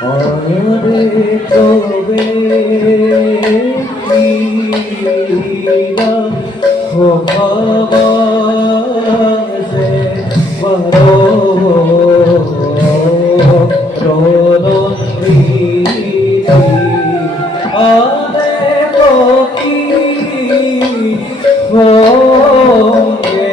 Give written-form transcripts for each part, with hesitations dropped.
অরে তবে কিরা ভগবাসে বড় রোদী আদে পকি হোগে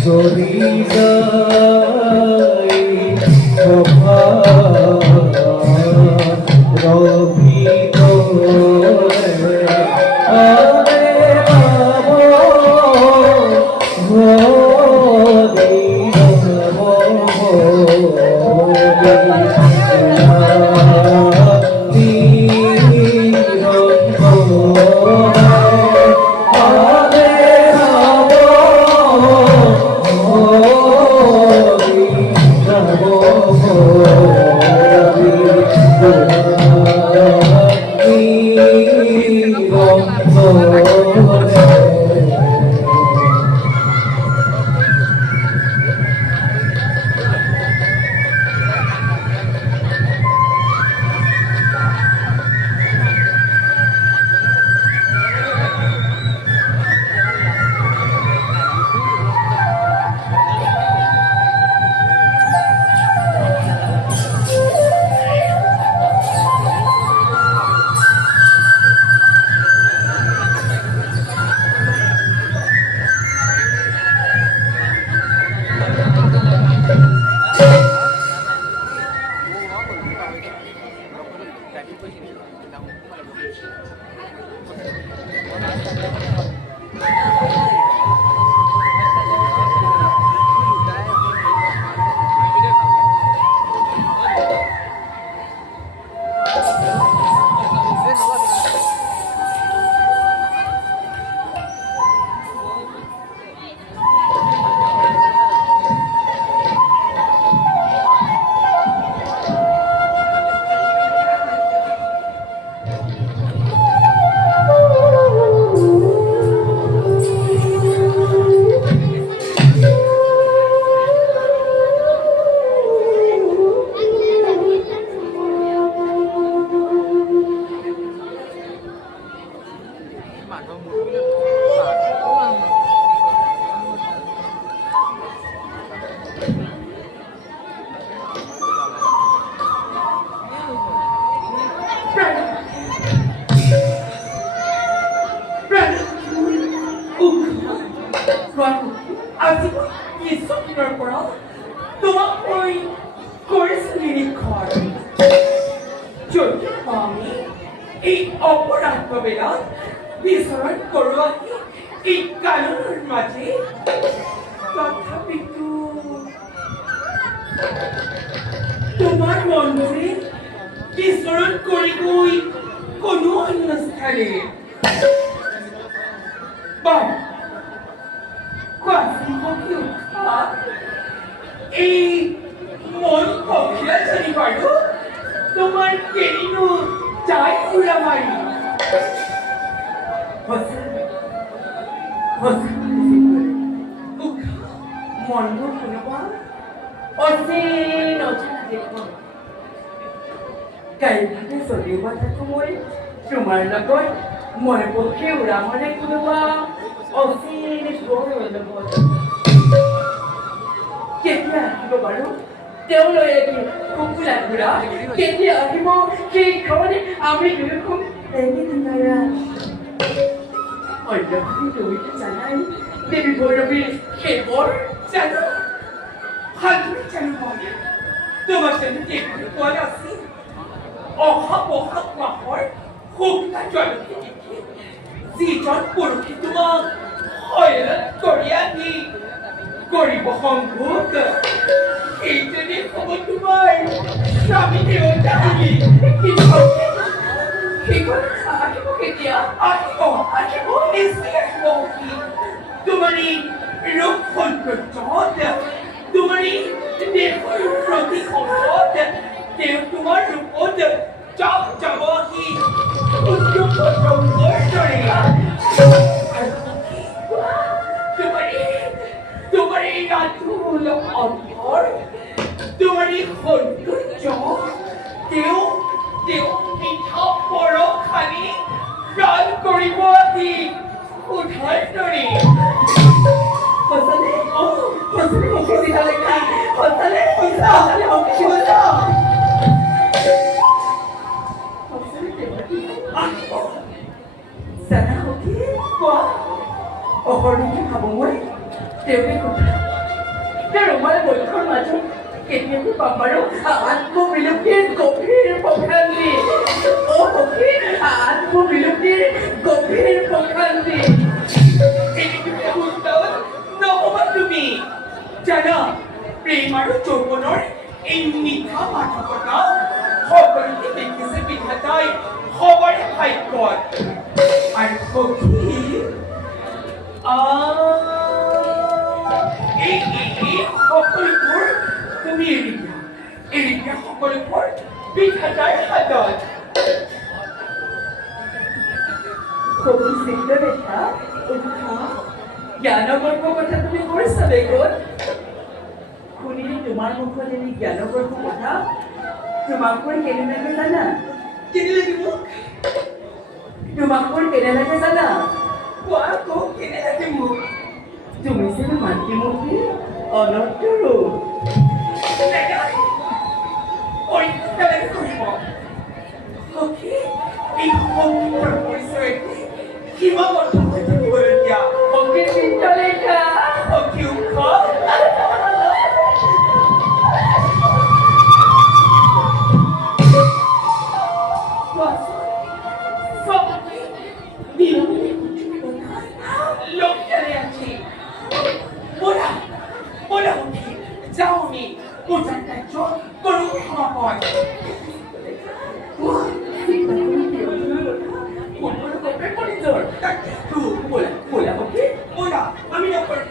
সুরি তোমার মন্দিরে বিচরণ করি গই কোনো অন্য স্থানে এই মন কখিলা জানি পারো তোমার কেন চাই উড়া মারি মন শুনবা অসীন অজানা দেখো কাইভাবে চলিবা থাকো মই তোমাৰ লগত মই পক্ষে উৰা মানে কোনোবা অসীন বৰ লগত কেতিয়া আহিব বাৰু তেওঁলৈ এদিন কুকুলা ঘূৰা কেতিয়া আহিব সেইখনে আমি দুয়োখন এদিন নাৰা অন্যখিনি তুমিতো জানাই দেৱী ভৈৰৱীৰ সেইবোৰ জানো ভালদৰে জানো মই তোমাক জানো দেখাই পোৱা নাছিল অহা বহাগ মাহৰ শুক্লা জয়ন্তী তিথি যিজন পুৰুষে তোমাক শয়নত কৰি আনি কৰিব সংভোগ এইজন্য খবর তোমার স্বামী দেবতা বলি কিন্তু সেই কথা আহিব কেতিয়া আহিব নিশ্চয় আহিব তোমারই রূপ সৌন্দর্য তোমারই দেহৰ প্ৰতি সম্পদ তেওঁ তোমাৰ ৰূপত যাব যাব আহি উদ্যোগ পতংগৰ দৰে তোমাৰই ৰাতুল অন্তৰ তোমাৰই সৌন্দৰ্য তেওঁ তেওঁ মিঠা পৰখানি প্ৰাণ কৰিব আহি উঠাৰ দৰে সঁচানে সঁচানে অসুবিধা লেখা সঁচানে সঁচানে অসুবিধা জানা সখী কোৱা অহৰ্নিশে খাব মই তেওঁকে কথা তেওঁ ৰুমাল বৈঠৰ মাজত কেতিয়াবা পাপাৰো আত্মবিলুপ্তিৰ গভীৰ প্ৰশান্তি অ সখী আত্মবিলুপ্তিৰ গভীৰ প্ৰশান্তি নহবা তুমি জানা প্ৰেম আৰু যৌৱনৰ এই মিঠা মাদকতা সকলোকে দেখিছে বিধাতাই সবৰে ভাগ্যত আৰু সখী এই সকলোবোৰ তুমি এৰি দিয়া সকলোবোৰ বিধাতাৰ হাতত সখী চিন্তা দেখা উঠা জ্ঞানগৰ্ভ কথা তুমি কৈছা বেগত শুনিলে তোমাৰ মুখত এনে জ্ঞানগৰ্ভ কথা তোমাক মোৰ কেনে লাগে জানা কেনে লাগিব তোমাক মোৰ কেনে লাগে জানা কোৱা আকৌ কেনে লাগে মোক তুমি যে মাতৃমুখী অনন্ত ৰূপ সখী এই সংগীতৰ পৰিচয়তে সীমাবদ্ধ হৈ থাকিবলগীয়া সখীৰ চিন্তালেখা সখী উৎসৱ যাওনি পূজাৰ কাৰ্য কৰুন সমাপন আমি না কৰে